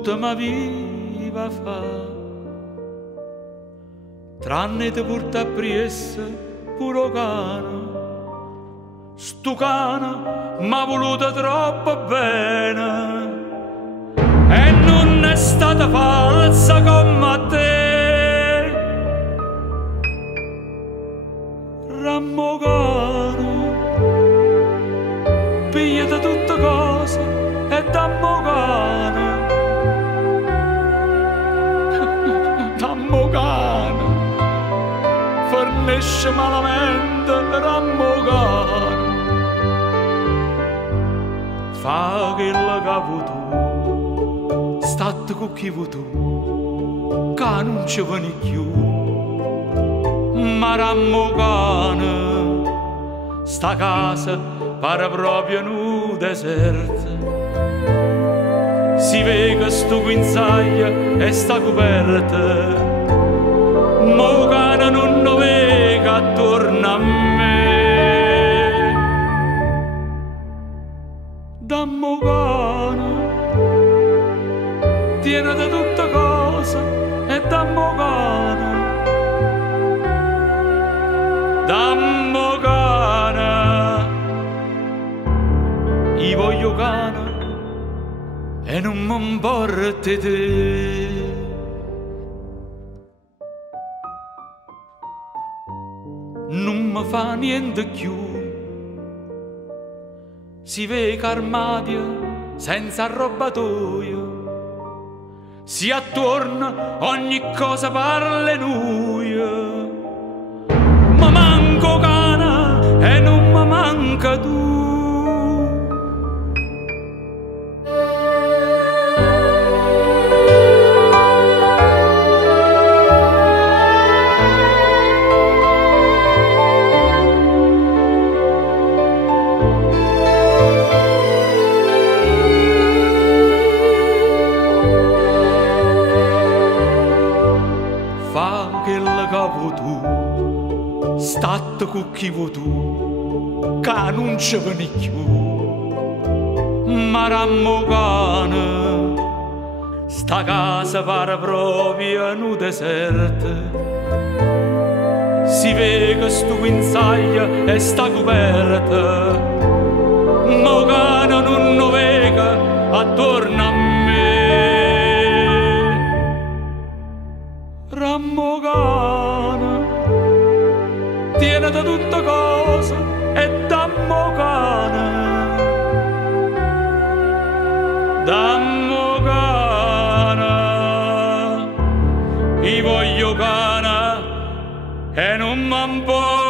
tutta ma viva fa, tranne te porta a Priesse puro cane, stu cane m'ha voluto troppo bene e non è stata falsa come te. Rammo cane, pigliate tutte cose e dammo cane. Dammo cane, fornisce malamente, rammo cane. Fa che la capo tu, state con chi vuoi tu, che non ci vieni più. Ma rammo cane, sta casa pare proprio un deserto. Si vede sto guinzaglio e sta coperta, ma il cane non lo vede attorno a me. Dammo cane, tienete tutte cose e dammo cane. Dammo cane, io voglio cane e non mi importa te. Non mi fa niente più, si vede armadio senza robatoio, si attorno ogni cosa parla nuia. Ma manco cane e non mi manca tu. Fa che la capo tu, state con chi vuoi tu, che non ci vieni più. Ma rammo cane, sta casa pare proprio un deserto. Si vede sto guinzaglio e sta coperta, ma il cane non lo vede attorno a me. Rammo cane, tienete tutte cose e dammo cane. Dammo cane, io voglio cane e non m'importa.